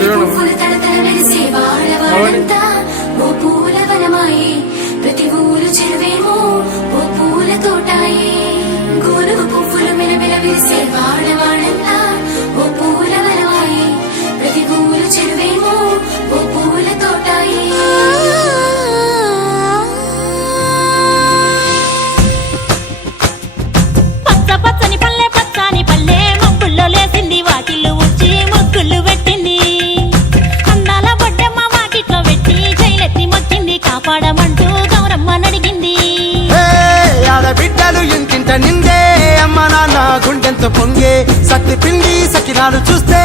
పువ్వులు తడతల వెలిసే వాడవాడంతా ఓ పూల వనమాయే ప్రతి ఊరు చెరువేమో ఓ పూల తోటాయే గోరుగు పువ్వులు మెలమెల విరిసే వాడవాడంతా ఓ పూల వనమాయే ప్రతి ఊరు చెరువేమో ఓ పూల తోటాయే పచ్చ పచ్చని పల్లె పచ్చని పల్లె మబ్బుల్లో లేసింది వాకిళ్ళు ఊడ్చి ముగ్గులు పెట్టింది అందాల బొడ్డమ్మ వాకిట్లో పెట్టి జైలెత్తి మొక్కింది కాపాడమంటూ గౌరమ్మ నడిగింది ఆడబిడ్డలు ఇంటింట నిందే అమ్మ నాన్న గుండెంత పొంగే సత్తి పిండి సకినాలు చూస్తే